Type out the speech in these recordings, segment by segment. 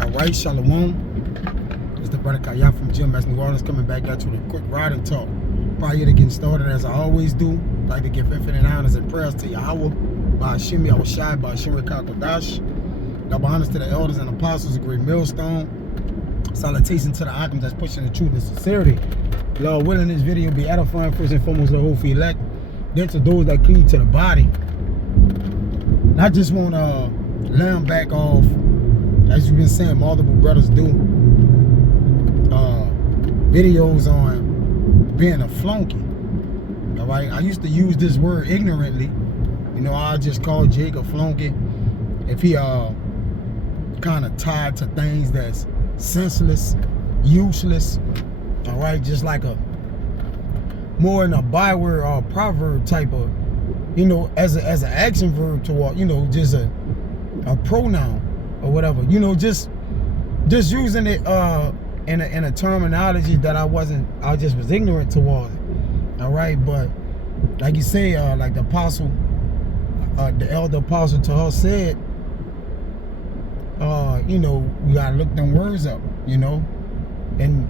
Alright, Shalom. It's the brother Kaya from GMS New Orleans coming back at you with a quick riding talk. Prior to getting started, as I always do, I'd like to give infinite honors and prayers to Yahweh, Ba'ashim Yahushai, Ba'ashim Rekakodash. Double honors to the elders and apostles, a great millstone. Salutation to the Akim that's pushing the truth and sincerity. Lord willing, this video be edifying first and foremost to the whole for elect, then to those that cleave to the body. And I just want to lamb back off, as you've been saying, multiple brothers do, videos on being a flunky. All right, I used to use this word ignorantly. You know, I just call Jake a flunky if he kind of tied to things that's senseless, useless. All right, just like a more in a byword or a proverb type of, you know, as an action verb toward, you know, just a pronoun or whatever, you know, just using it in a terminology that I just was ignorant toward it. All right, but like you say, like the apostle, the elder apostle to her said, you know, we gotta look them words up, you know, and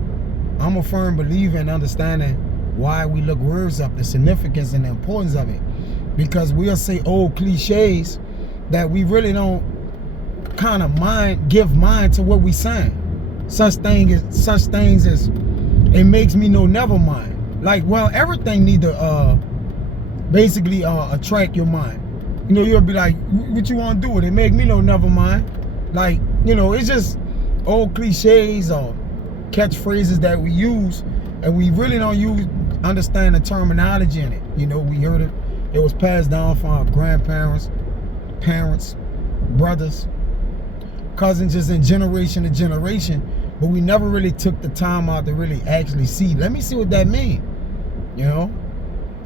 I'm a firm believer in understanding why we look words up, the significance and the importance of it, because we'll say old cliches that we really don't kind of give mind to what we saying. Such things as it makes me know never mind. Like, well, everything need to basically attract your mind. You know, you'll be like, what you want to do with it? Make me know never mind. Like, you know, it's just old cliches or catchphrases that we use, and we really don't understand the terminology in it. You know, we heard it. It was passed down from our grandparents, parents, brothers, cousins, just in generation to generation, but we never really took the time out to really actually see. Let me see what that means. You know,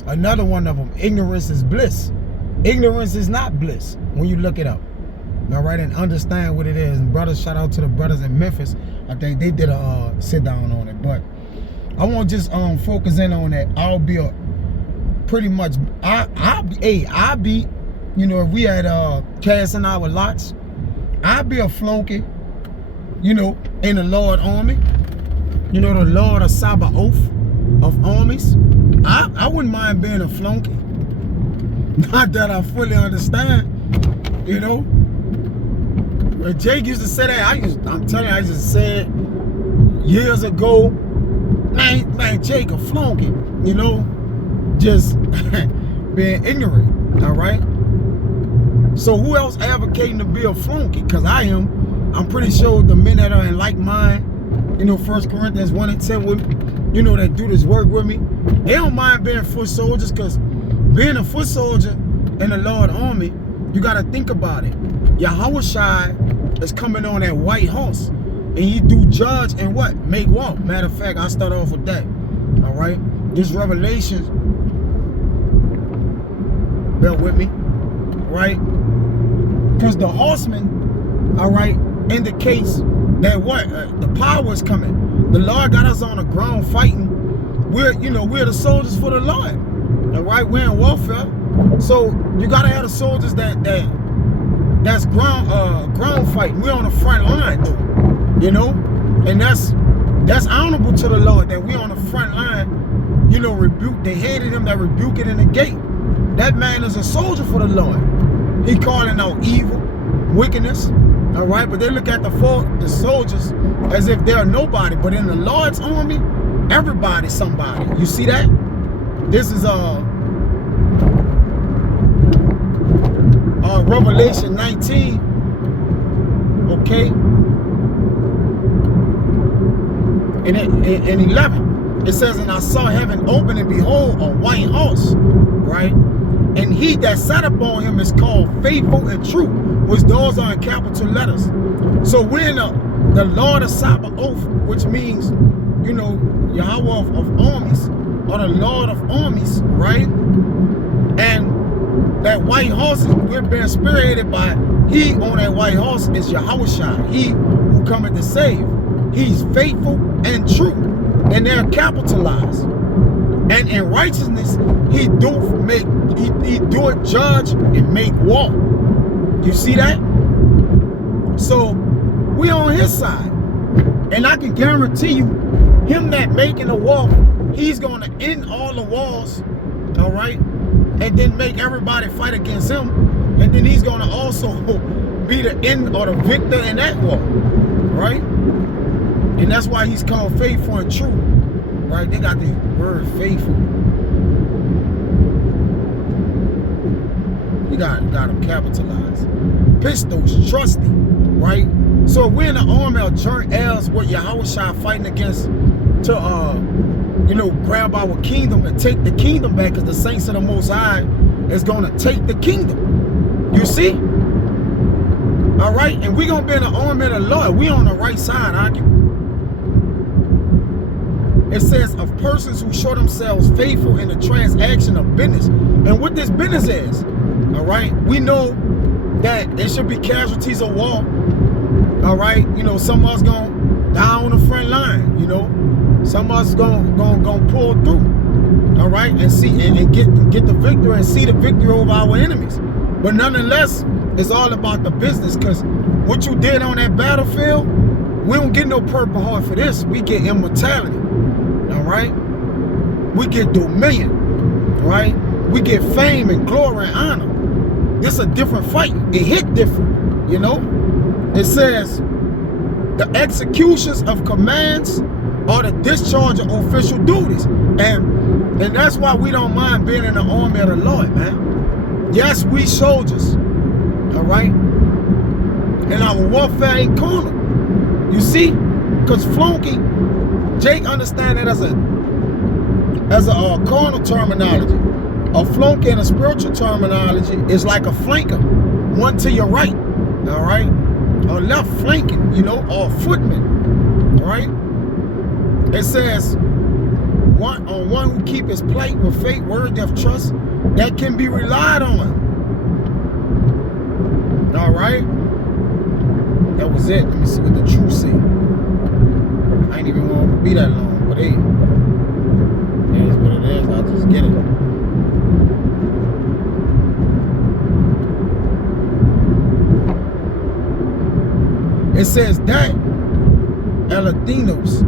another one of them, ignorance is bliss. Ignorance is not bliss when you look it up. All right, and understand what it is. And brothers, shout out to the brothers in Memphis. I think they did a sit down on it, but I want to just focus in on that. I'll be pretty much. I'll be, you know, if we had casting our lots, I'd be a flunky, you know, in the Lord army. You know, the Lord of Sabaoth of armies. I wouldn't mind being a flunky. Not that I fully understand, you know. But Jake used to say that. I'm telling you, I just said years ago, man, Jake a flunky, you know, just being ignorant, all right? So who else advocating to be a flunky? Because I am. I'm pretty sure the men that are in like mind, you know, 1 Corinthians 1 and 10 with me, you know, that do this work with me, they don't mind being foot soldiers, because being a foot soldier in the Lord army, you got to think about it. Yahushai is coming on that white horse, and he do judge and what? Make war. Matter of fact, I'll start off with that. All right? This Revelation, bear with me, right? Because the horseman, all right, indicates that what? The power is coming. The Lord got us on the ground fighting. We're the soldiers for the Lord. All right, we're in warfare. So you gotta have the soldiers that's ground fighting. We're on the front line though, you know, and that's honorable to the Lord that we're on the front line. You know, rebuke. They hated him that rebuke it in the gate. That man is a soldier for the Lord. He calling out evil, wickedness. All right, but they look at the soldiers as if they're nobody. But in the Lord's army, everybody's somebody. You see that? This is Revelation 19. Okay, in 11, it says, "And I saw heaven open, and behold, a white horse, right? And he that sat upon him is called Faithful and True," which those are in capital letters. So we're in the Lord of Sabaoth, which means, you know, Yahweh of armies, or the Lord of armies, right? And that white horse, we're being spearheaded by, he on that white horse is Yahushua, he who cometh to save. He's faithful and true, and they're capitalized. And in righteousness, he do it judge and make war. You see that? So we on his side. And I can guarantee you, him not making a wall, he's going to end all the walls, all right? And then make everybody fight against him. And then he's going to also be the end or the victor in that war, right? And that's why he's called faithful and true, right? They got the word faithful. You got them capitalized. Pistols, trusty, right? So we're in the army of joint heirs with Yahushua fighting against to grab our kingdom and take the kingdom back, because the saints of the Most High is going to take the kingdom. You see? All right? And we're going to be in the army of the Lord. We on the right side, aren't you? It says of persons who show themselves faithful in the transaction of business. And what this business is, all right? We know that there should be casualties of war. All right? Some of us going to die on the front line, Some of us going pull through, all right, and see and get the victory and see the victory over our enemies. But nonetheless, it's all about the business, because what you did on that battlefield, we don't get no Purple Heart for this. We get immortality, all right. We get dominion, right. We get fame and glory and honor. This is a different fight. It hit different, It says the executions of commands or the discharge of official duties. And that's why we don't mind being in the army of the Lord, man. Yes, we soldiers, all right? And our warfare ain't carnal. You see? Because flunky, Jake understand that as a carnal terminology. A flunky in a spiritual terminology is like a flanker. One to your right, all right? Or left flanking, or footman, all right? It says, one who keep his plight with faith, word of trust, that can be relied on. All right? That was it. Let me see what the truth say. I ain't even want to be that long, but hey, it is what it is. I'll just get it. It says that Elathinos,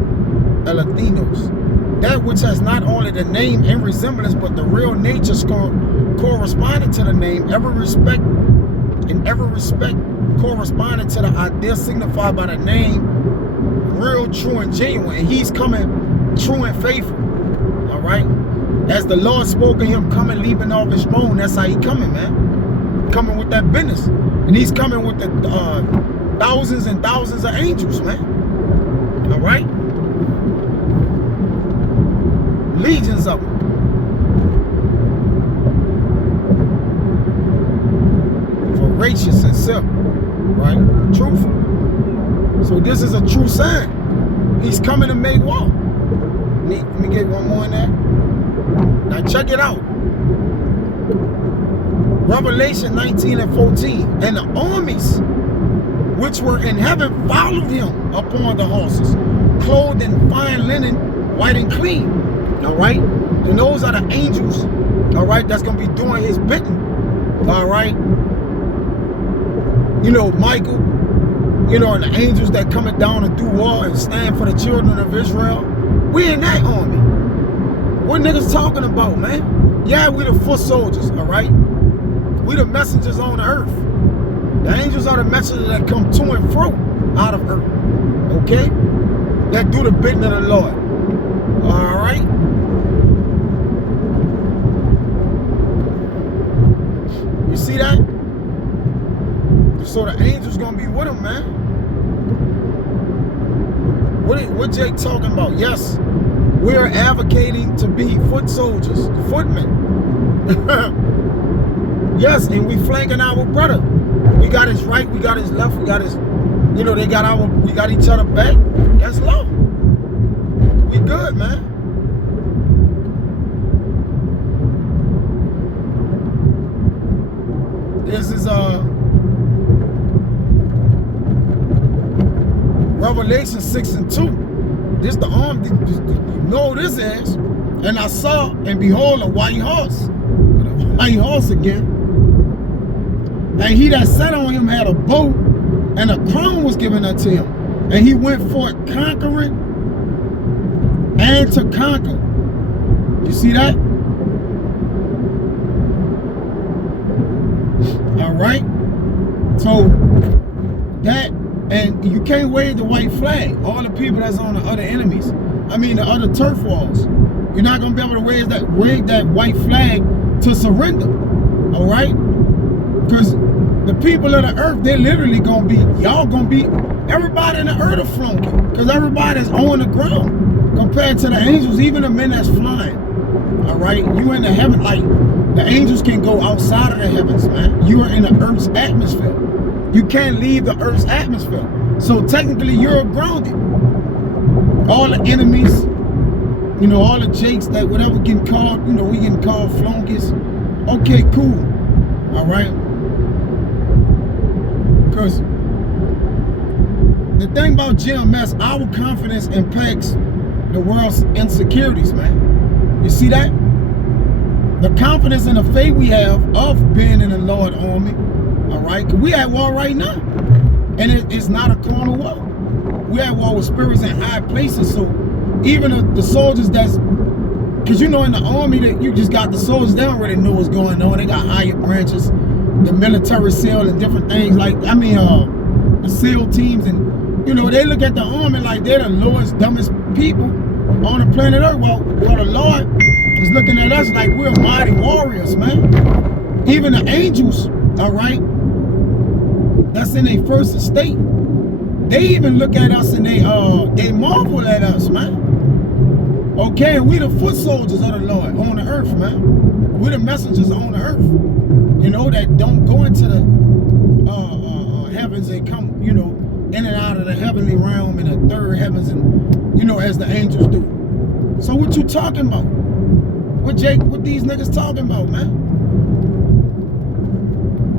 that which has not only the name and resemblance, but the real nature corresponding to the name, every respect corresponding to the idea signified by the name, real, true, and genuine. And he's coming true and faithful, all right? As the Lord spoke of him coming, leaving off his throne, that's how he coming, man. Coming with that business. And he's coming with the thousands and thousands of angels, man. All right? Legions of them. Voracious and simple, right? Truthful. So this is a true sign. He's coming to make war. Let me get one more in there. Now check it out. Revelation 19 and 14. And the armies which were in heaven followed him upon the horses, clothed in fine linen, white and clean. All right? And those are the angels, all right, that's going to be doing his bidding. All right? Michael, and the angels that coming down to do war and stand for the children of Israel. We in that army. What niggas talking about, man? Yeah, we the foot soldiers, all right? We the messengers on the earth. The angels are the messengers that come to and fro out of earth, okay? That do the bidding of the Lord, all right? You see that? So the angels gonna be with him, man. What Jake talking about? Yes, we're advocating to be foot soldiers, footmen. Yes, and we flanking our brother. We got his right, we got his left, we got his, we got each other back. That's love. We good, man. This is Revelation 6 and 2. This the arm, this is. And I saw and behold a white horse. A white horse again. And he that sat on him had a bow, and a crown was given unto him. And he went forth conquering and to conquer. You see that? All right. So that, and you can't wave the white flag. All the people that's on the other enemies, the other turf walls, you're not gonna be able to wave that white flag to surrender. All right? Because the people of the earth, they're literally gonna be, y'all gonna be, everybody in the earth a flunky. Because everybody's on the ground compared to the angels, even the men that's flying. All right? You in the heaven, like the angels can go outside of the heavens, man. You are in the earth's atmosphere. You can't leave the earth's atmosphere. So technically you're grounded. All the enemies, all the jakes that whatever getting called, we getting called flunkies. Okay, cool. All right. Because the thing about GMS, our confidence impacts the world's insecurities, man. You see that? The confidence and the faith we have of being in the Lord army, all right? Because we at war right now. And it's not a carnal war. We at war with spirits in high places. So even the soldiers that's, because in the army, that you just got the soldiers, they already know what's going on. They got higher branches, the military SEAL and different things like, the SEAL teams. And, they look at the army like they're the lowest, dumbest people on the planet Earth. Well, the Lord is looking at us like we're mighty warriors, man. Even the angels, all right, that's in their first estate. They even look at us and they marvel at us, man. Okay, and we the foot soldiers of the Lord on the earth, man. We're the messengers on the earth. That don't go into the heavens and come, in and out of the heavenly realm in the third heavens and, as the angels do. So what you talking about? What these niggas talking about, man?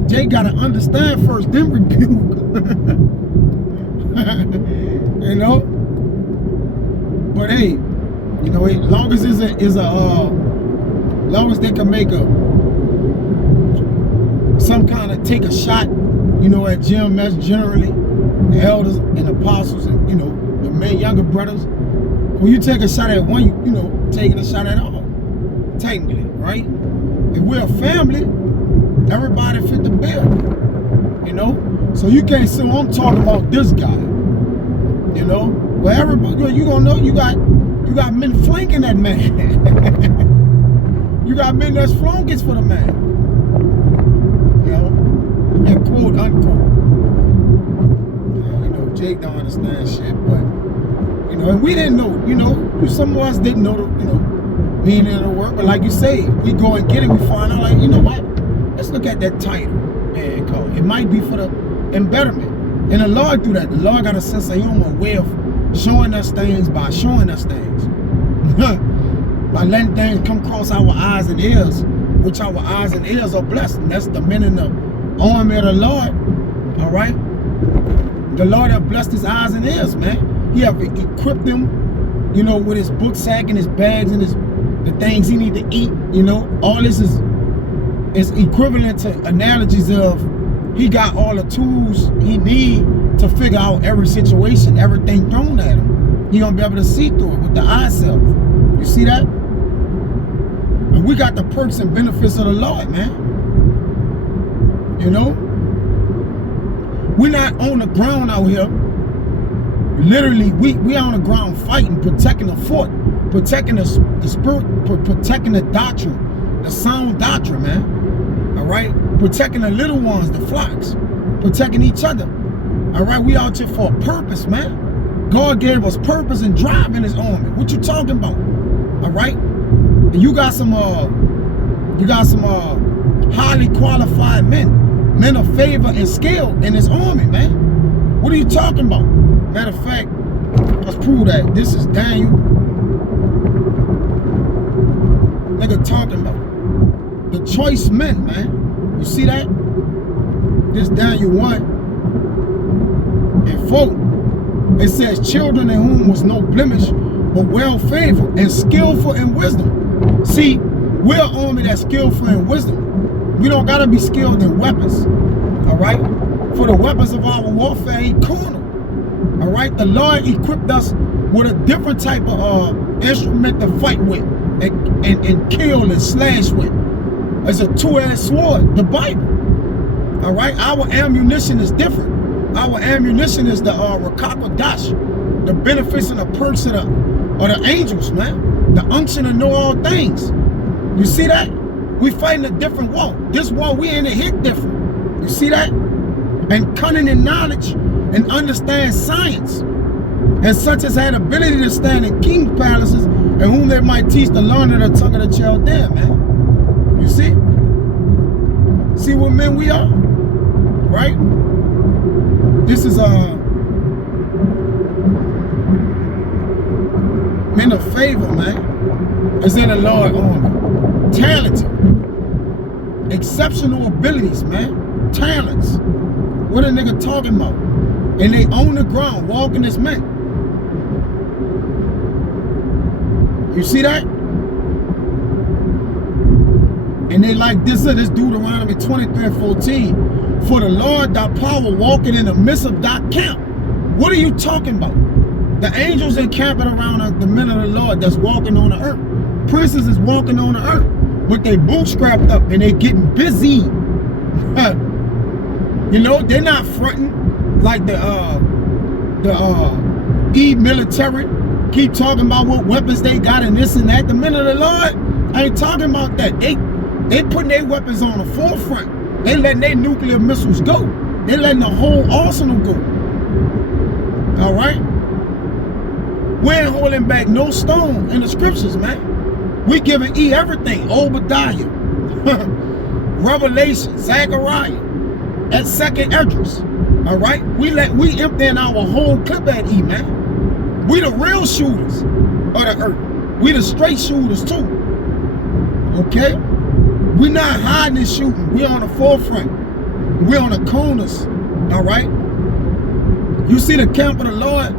Jake gotta understand first, then rebuke. But hey, as long as long as they can make some kind of take a shot, at GMS generally, the elders and apostles and the men, younger brothers. When you take a shot at one, you taking a shot at all. Technically, right? If we're a family, everybody fit the bill. So you can't say, well, I'm talking about this guy. Well, everybody, you gonna know you got men flanking that man. You got men that's flunkies for the man. And quote unquote. Jake don't understand shit, but and we didn't know, some of us didn't know the, meaning of the word, but like you say, we go and get it, we find out like, what? Let's look at that title, man, called. It might be for the embetterment. And the Lord do that. The Lord got a sense of humor, a way of showing us things by showing us things. By letting things come across our eyes and ears, which our eyes and ears are blessed. And that's the men in the army of the Lord. All right? The Lord have blessed his eyes and ears, man. He have equipped him, with his book sack and his bags and the things he need to eat. All this is equivalent to analogies of he got all the tools he need to figure out every situation, everything thrown at him. He gonna be able to see through it with the eye self. You see that? And we got the perks and benefits of the Lord, man. We're not on the ground out here. Literally, we on the ground fighting, protecting the fort, protecting the spirit, protecting the doctrine, the sound doctrine, man. All right? Protecting the little ones, the flocks, protecting each other. All right? We out here for a purpose, man. God gave us purpose and drive in his army. What you talking about? All right? And you got some highly qualified men of favor and skill in his army, man. What are you talking about? Matter of fact, let's prove that. This is Daniel. Nigga talking about the choice men, man. You see that? This Daniel 1 and 4. It says, children in whom was no blemish, but well favored and skillful in wisdom. See, we're an army that's skillful in wisdom. We don't gotta be skilled in weapons. All right? For the weapons of our warfare ain't carnal. All right, the Lord equipped us with a different type of instrument to fight with and kill and slash with. It's a two-edged sword, the Bible. All right, our ammunition is different. Our ammunition is the Rakakodash, the benefits and the perks of the angels, man. The unction to know all things. You see that? We fighting a different war. This war we in it hit different. You see that? And cunning in knowledge and understand science. And such as had ability to stand in king's palaces, and whom they might teach the learned the tongue of the Chaldean, man. You see? See what men we are? Right? This is men of favor, man. Is in the Lord army. Talented. Exceptional abilities, man. Talents. What a nigga talking about? And they own the ground, walking as men. You see that? And they like this Deuteronomy 23:14. For the Lord thy power walking in the midst of thy camp. What are you talking about? The angels encamping around the men of the Lord that's walking on the earth. Princes is walking on the earth with their boots scrapped up and they getting busy. You know, they're not fronting like the military keep talking about what weapons they got and this and that. The men of the Lord ain't talking about that. They putting their weapons on the forefront. They letting their nuclear missiles go. They letting the whole arsenal go. All right? We ain't holding back no stone in the scriptures, man. We giving everything. Obadiah, Revelation, Zechariah, at second Esdras. All right? We emptying our whole clip at man. We the real shooters of the earth. We the straight shooters too. Okay? We not hiding and shooting. We on the forefront. We on the corners. All right? You see the camp of the Lord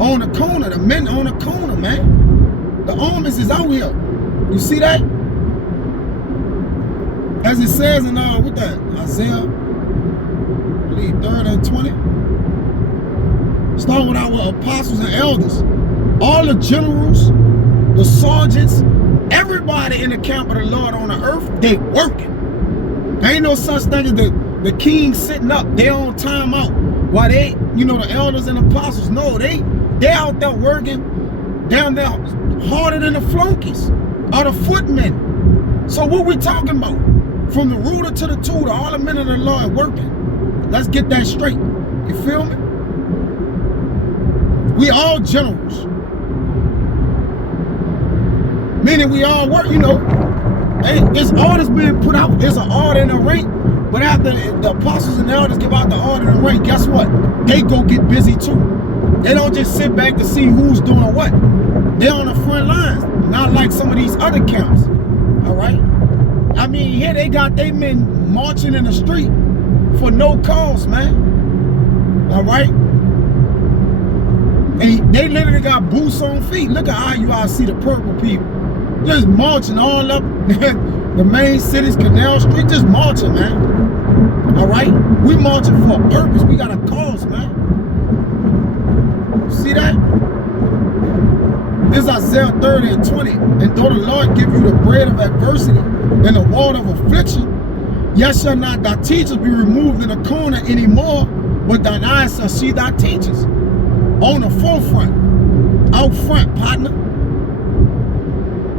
on the corner. The men on the corner, man. The armies is out here. You see that? As it says in Isaiah, I believe 3 and 20. Start with our apostles and elders. All the generals, the sergeants, everybody in the camp of the Lord on the earth, they working. There ain't no such thing as the king sitting up. They on time out. While they, the elders and apostles, no, they out there working down there harder than the flunkies or the footmen. So what we talking about? From the ruler to the tutor, all the men of the Lord working. Let's get that straight. You feel me? We all generals. Meaning we all work, it's orders being put out. There's an order in the rank. But after the apostles and the elders give out the order in the rank, guess what? They go get busy too. They don't just sit back to see who's doing what. They're on the front lines. Not like some of these other camps. All right? I mean, here they got they men marching in the street for no cause, man. All right? And they literally got boots on feet. Look at how you all see the purple people. Just marching all up the main cities, Canal Street, just marching, man. All right? We marching for a purpose. We got a cause, man. See that? This is Isaiah 30 and 20. And though the Lord give you the bread of adversity and the water of affliction, yet shall not thy teachers be removed in the corner anymore, but thine eyes shall see thy teachers. On the forefront, out front, partner.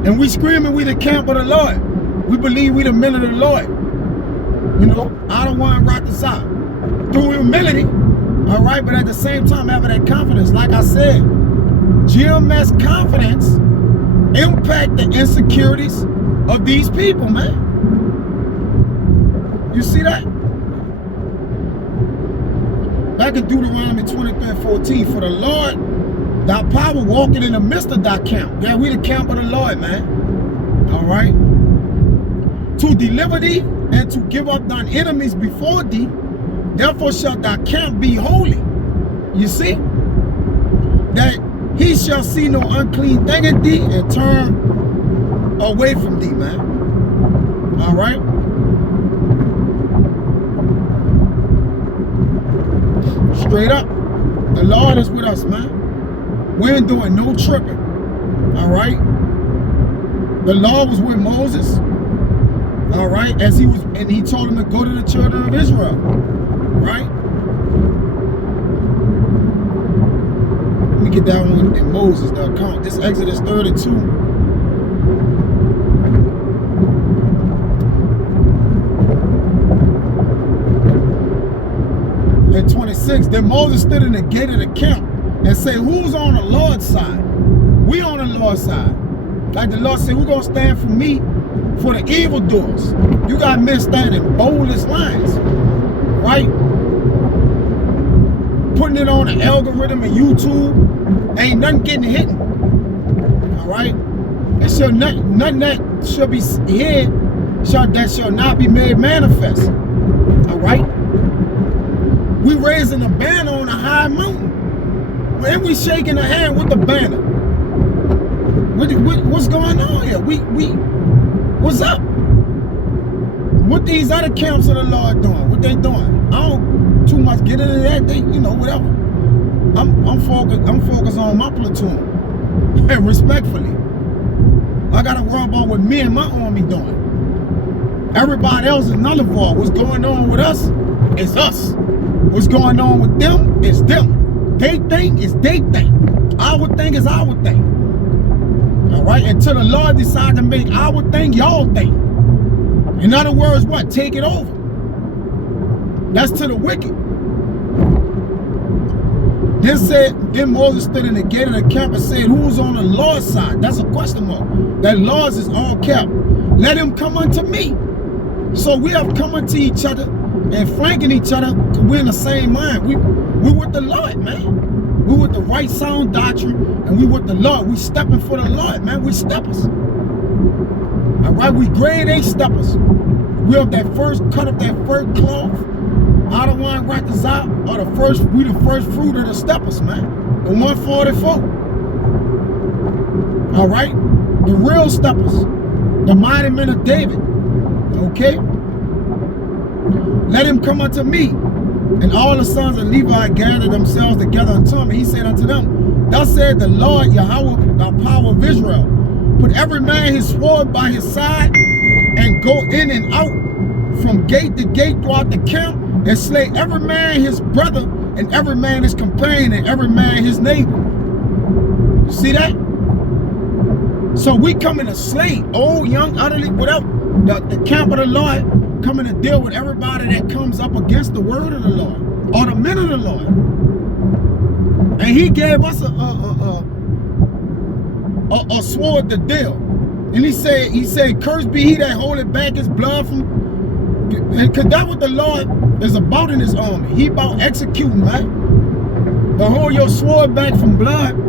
And we screaming we the camp of the Lord. We believe we the men of the Lord. I don't want to rock this out. Through humility, all right, but at the same time having that confidence. Like I said, GMS confidence impact the insecurities of these people, man. You see that? Back in Deuteronomy 23:14, for the Lord, thy power walking in the midst of thy camp. Yeah, we the camp of the Lord, man. All right? To deliver thee and to give up thine enemies before thee, therefore shall thy camp be holy. You see? That he shall see no unclean thing in thee and turn away from thee, man. All right? Straight up. The Lord is with us, man. We ain't doing no tripping. All right. The Lord was with Moses. All right, and he told him to go to the children of Israel. Right. Let me get that one in Moses, the account. This Exodus 32. And 26. Then Moses stood in the gate of the camp and said, who's on the Lord's side? We on the Lord's side. Like the Lord said, who's going to stand for me for the evildoers? You got men standing bold as lions. Right? Putting it on the algorithm and YouTube. Ain't nothing getting hidden. All right? And shall nothing that shall be hid that shall not be made manifest. All right? We raising a banner on a high mountain. And we shaking a hand with the banner. What's going on here? What's up? What these other camps of the Lord doing? What they doing? I don't too much get into that. They, whatever. I'm focused on my platoon. And respectfully. I gotta worry about what me and my army doing. Everybody else is nullified. What's going on with us is us. What's going on with them is them. They think is they think. Our thing is our thing. All right, until the Lord decide to make our thing y'all thing. In other words, what? Take it over. That's to the wicked. Then Moses stood in the gate of the camp and said, who's on the Lord's side? That's a question mark. That Lord's is all kept. Let him come unto me. So we have come unto each other and flanking each other because we're in the same mind. We with the Lord, man. We with the right sound doctrine, and we with the Lord. We stepping for the Lord, man. We steppers. All right, we grade A steppers. We have that first cut of that first cloth. Out of one right the out, or the first, we the first fruit of the steppers, man. The 144. All right, the real steppers, the mighty men of David. Okay. Let him come unto me. And all the sons of Levi gathered themselves together unto him. And he said unto them, thus said the Lord Yahweh, the power of Israel, put every man his sword by his side, and go in and out from gate to gate throughout the camp, and slay every man his brother, and every man his companion, and every man his neighbor. You see that? So we coming to slay old, young, utterly, whatever. The camp of the Lord coming to deal with everybody that comes up against the word of the Lord or the men of the Lord. And he gave us a sword to deal. And he said, cursed be he that holdeth back his blood from, because that's what the Lord is about in his army. He about executing, man. To hold your sword back from blood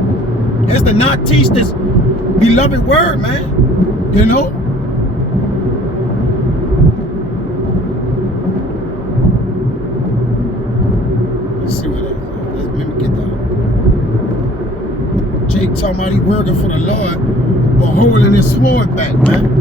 is to not teach this beloved word, man. You know? Let's see what that is. Let me get that. Jake talking about he working for the Lord, but holding his sword back, man.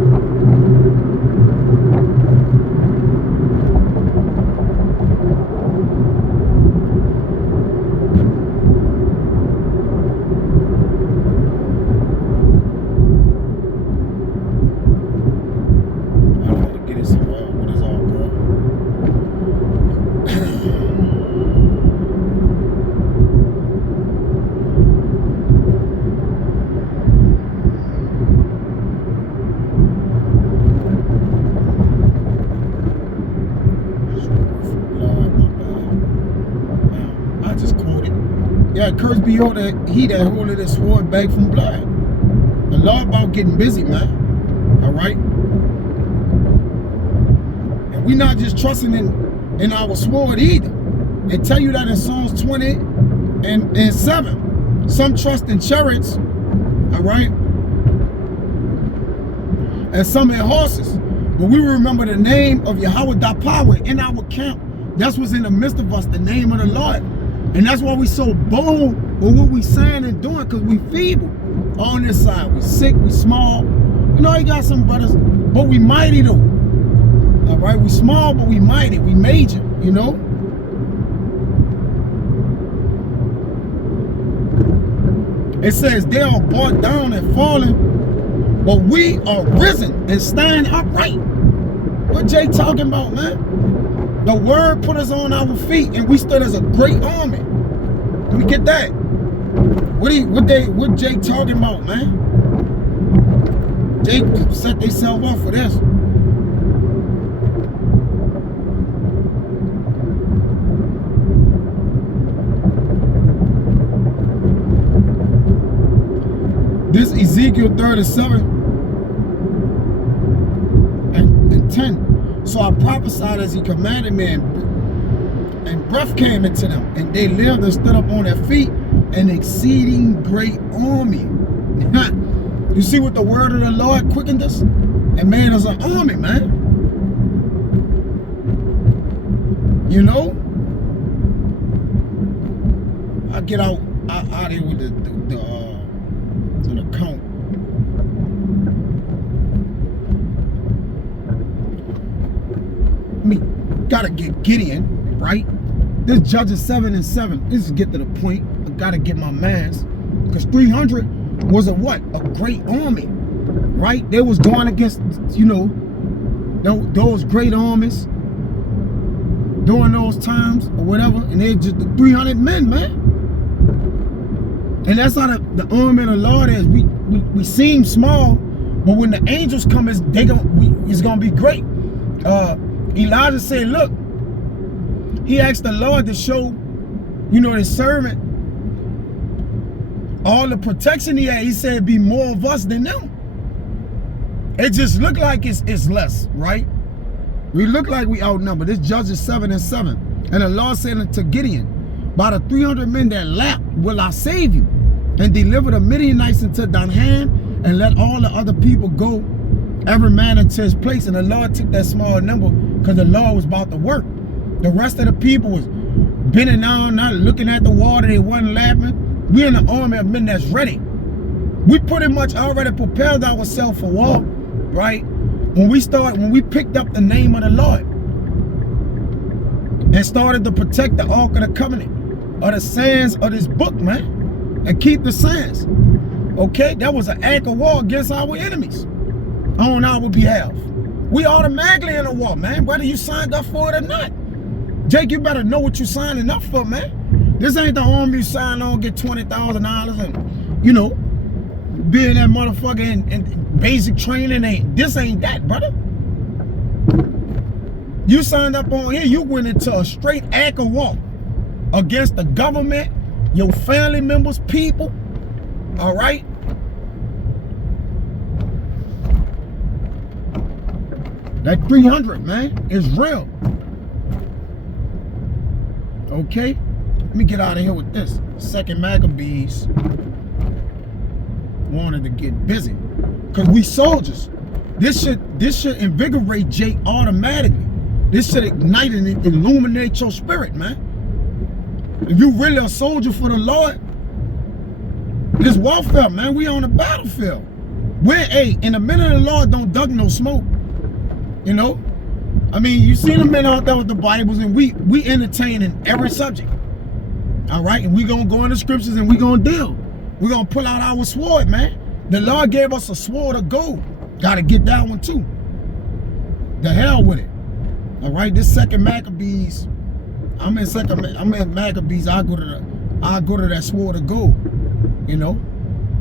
Yeah, cursed be he that holdeth his sword back from blood. The Lord about getting busy, man. All right? And we not just trusting in our sword either. They tell you that in Psalms 20 and 7. Some trust in chariots, all right? And some in horses. But we remember the name of Yahweh thy power in our camp. That's what's in the midst of us, the name of the Lord. And that's why we so bold with what we saying and doing, because we feeble on this side. We sick, we small. You know, you got some brothers, but we mighty though. All right, we small, but we mighty, we major, you know. It says they are brought down and fallen, but we are risen and stand upright. What Jay talking about, man? The word put us on our feet and we stood as a great army. Let me get that. What Jay talking about, man? Jay set themselves up for this. This Ezekiel 37 and 10. So I prophesied as he commanded me, and breath came into them, and they lived and stood up on their feet, an exceeding great army. You see what the word of the Lord quickened us and made us an army, man. You know, I get out here with the count. Me gotta get Gideon, right? This Judges 7 and 7. This is get to the point. I gotta get my mans, because 300 was a what? A great army, right? They was going against, you know, those great armies during those times or whatever, and they just the 300 men, man. And that's how the army of the Lord is. We seem small, but when the angels come, it's gonna be great. Elijah said, look, he asked the Lord to show, you know, his servant all the protection he had. He said, be more of us than them. It just looked like it's less, right? We look like we outnumbered. This Judges 7 and 7. And the Lord said unto Gideon, by the 300 men that lapped will I save you, and deliver the Midianites into thine hand, and let all the other people go, every man into his place. And the Lord took that small number because the Lord was about to work. The rest of the people was bending down, not looking at the water. They wasn't laughing. We in the army of men that's ready. We pretty much already prepared ourselves for war, right? When we picked up the name of the Lord and started to protect the Ark of the Covenant, or the sands of this book, man, and keep the sands. Okay, that was an act of war against our enemies on our behalf. We automatically in a war, man, whether you signed up for it or not. Jake, you better know what you're signing up for, man. This ain't the army you sign on, get $20,000 and, you know, being that motherfucker in basic training. This ain't that, brother. You signed up on here, you went into a straight act of war against the government, your family members, people, all right? That 300, man, is real. Okay? Let me get out of here with this. Second Maccabees wanted to get busy, because we soldiers. This should invigorate Jake automatically. This should ignite and illuminate your spirit, man. If you really a soldier for the Lord, this warfare, man, we on the battlefield. In the minute of the Lord don't duck no smoke. You know? I mean, you see the men out there with the Bibles, and we entertain in every subject. All right? And we gonna go in the scriptures and we gonna deal. We gonna pull out our sword, man. The Lord gave us a sword of gold. Gotta get that one too. The hell with it. All right, this second Maccabees, I'm in Maccabees. I go to that sword of gold, you know.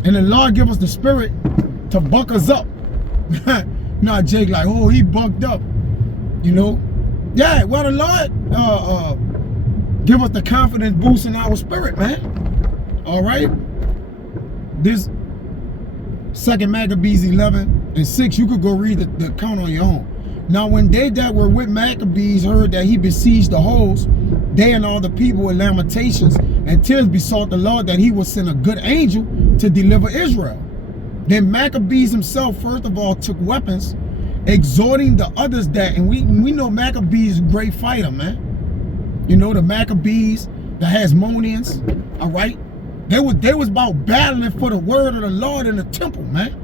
And the Lord give us the spirit to buck us up. Not Jake like, oh, he bucked up, you know. Yeah, well, the Lord give us the confidence boost in our spirit, man. All right. This second Maccabees 11 and 6, you could go read the count on your own. Now, when they that were with Maccabees heard that he besieged the host, they and all the people with lamentations and tears besought the Lord that he would send a good angel to deliver Israel. Then Maccabees himself, first of all, took weapons, exhorting the others that, and we know Maccabees is a great fighter, man. You know, the Maccabees, the Hasmoneans, all right? They was about battling for the word of the Lord in the temple, man.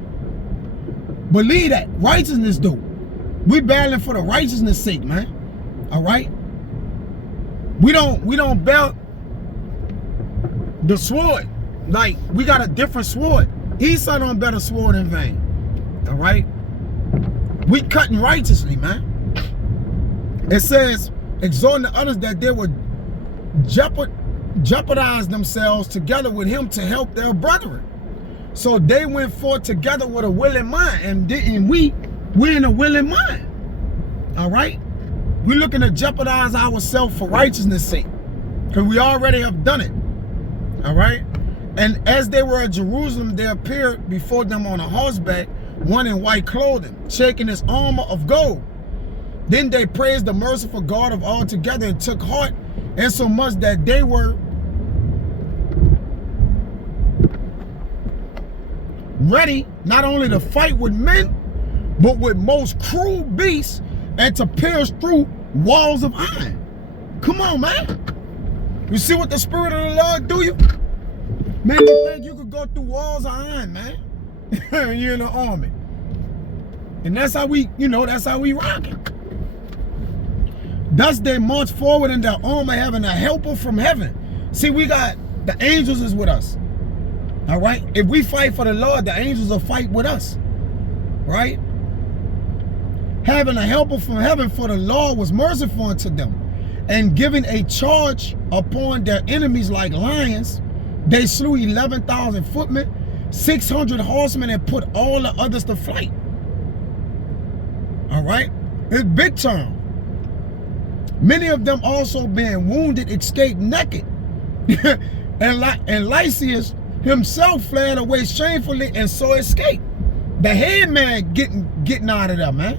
Believe that. Righteousness, though. We battling for the righteousness' sake, man. All right? We don't belt the sword. Like, we got a different sword. Esau don't better sword in vain. All right? We cutting righteously, man. It says, exhorting the others that they would jeopardize themselves together with him to help their brethren. So they went forth together with a willing mind, and we're in a willing mind. All right? We're looking to jeopardize ourselves for righteousness' sake, because we already have done it. All right? And as they were at Jerusalem, there appeared before them on a horseback one in white clothing, shaking his armor of gold. Then they praised the merciful God of all together and took heart, insomuch that they were ready not only to fight with men, but with most cruel beasts, and to pierce through walls of iron. Come on, man. You see what the Spirit of the Lord do you? Man, you think you could go through walls of iron, man? You're in the army. And that's how we, that's how we rock it. Thus they march forward in their armor, having a helper from heaven. See, we got the angels is with us. All right? If we fight for the Lord, the angels will fight with us. Right? Having a helper from heaven, for the Lord was merciful unto them. And giving a charge upon their enemies like lions, they slew 11,000 footmen, 600 horsemen, and put all the others to flight. All right? It's big time. Many of them also being wounded escaped naked. and Lysias himself fled away shamefully and so escaped. The head man getting out of there, man.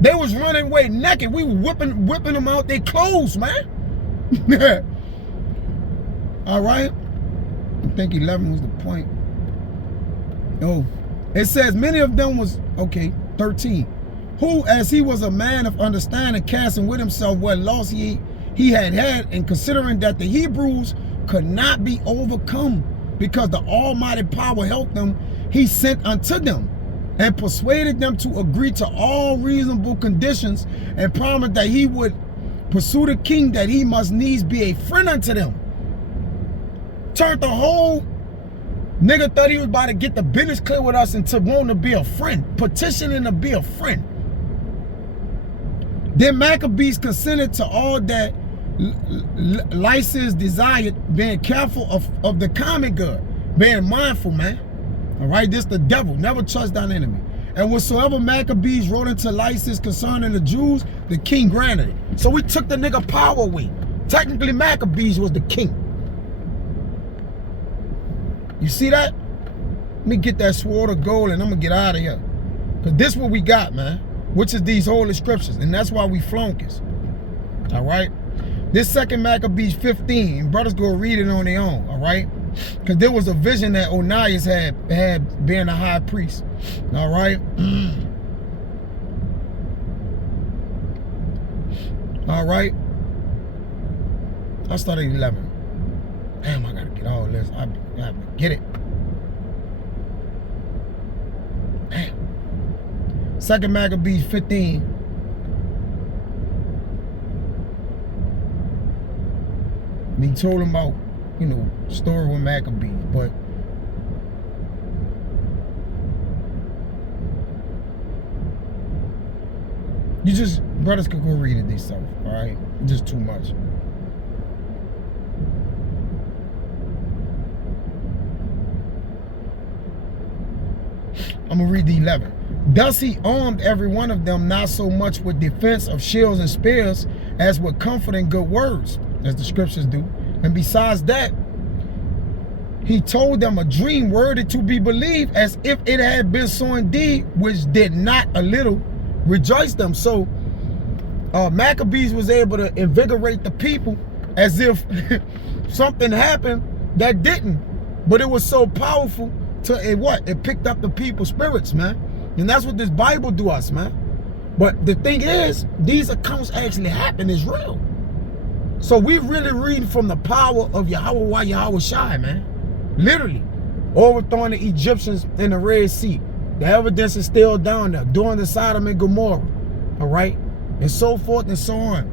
They was running away naked. We were whipping them out their clothes, man. All right. I think 11 was the point. Oh, it says many of them was, okay, 13. Who, as he was a man of understanding, casting with himself what loss he had, and considering that the Hebrews could not be overcome because the almighty power helped them, he sent unto them and persuaded them to agree to all reasonable conditions, and promised that he would pursue the king, that he must needs be a friend unto them. Turned the whole nigga thought he was about to get the business clear with us into wanting to be a friend, petitioning to be a friend. Then Maccabees consented to all that Lysias desired, being careful of the common good, being mindful, man. All right, this the devil. Never trust thine enemy. And whatsoever Maccabees wrote into Lysias concerning the Jews, the king granted it. So we took the nigga power away. Technically, Maccabees was the king. You see that? Let me get that sword of gold and I'm going to get out of here. Because this is what we got, man. Which is these holy scriptures. And that's why we flunkies. All right? This second Maccabees 15, brothers go read it on their own. All right? Because there was a vision that Onias had being a high priest. All right? All right? I started at 11. Damn, I got to get all this. I have to get it. Damn. Second Maccabees 15. He told him about, story with Maccabees, but brothers could go read it themselves, all right? Just too much. I'm gonna read the 11. Thus he armed every one of them, not so much with defense of shields and spears, as with comfort and good words, as the scriptures do. And besides that, he told them a dream worthy to be believed, as if it had been so indeed, which did not a little rejoice them. So Maccabees was able to invigorate the people as if something happened that didn't. But it was so powerful to it picked up the people's spirits, man. And that's what this Bible do us, man. But the thing is, these accounts actually happen, is real. So we really read from the power of Yahweh Shai, man. Literally. Overthrowing the Egyptians in the Red Sea. The evidence is still down there. During the Sodom and Gomorrah. All right? And so forth and so on.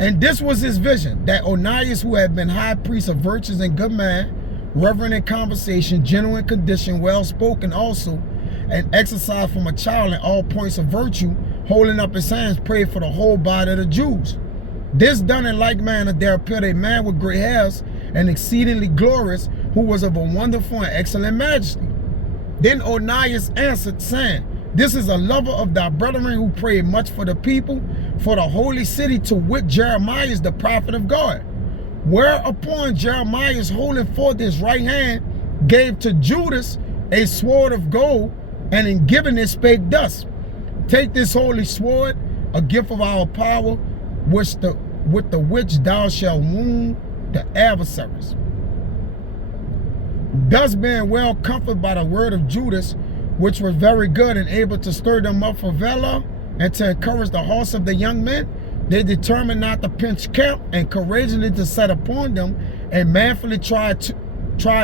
And this was his vision, that Onias, who had been high priest of virtues and good man, reverent in conversation, gentle in condition, well-spoken also, and exercised from a child in all points of virtue, holding up his hands, prayed for the whole body of the Jews. This done in like manner, there appeared a man with gray hairs and exceedingly glorious, who was of a wonderful and excellent majesty. Then Onias answered, saying, this is a lover of thy brethren, who prayed much for the people, for the holy city, to wit Jeremiah, the prophet of God. Whereupon Jeremiah, holding forth his right hand, gave to Judas a sword of gold, and in giving it spake thus, take this holy sword, a gift of our power, with the which thou shalt wound the adversaries. Thus being well comforted by the word of Judas, which was very good and able to stir them up for valor and to encourage the hearts of the young men, they determined not to pinch camp and courageously to set upon them, and manfully tried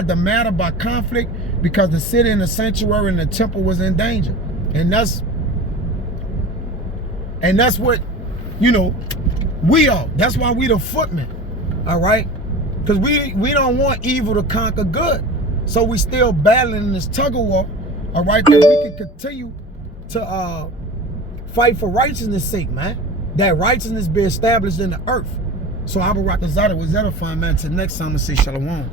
the matter by conflict, because the city and the sanctuary and the temple was in danger. And that's what, you know, we are. That's why we the footmen, all right? Because we don't want evil to conquer good. So we still battling in this tug of war, all right, that we can continue to fight for righteousness' sake, man. That righteousness be established in the earth. So Abu Rakazada was edifying, man. Till next time, I say shalom.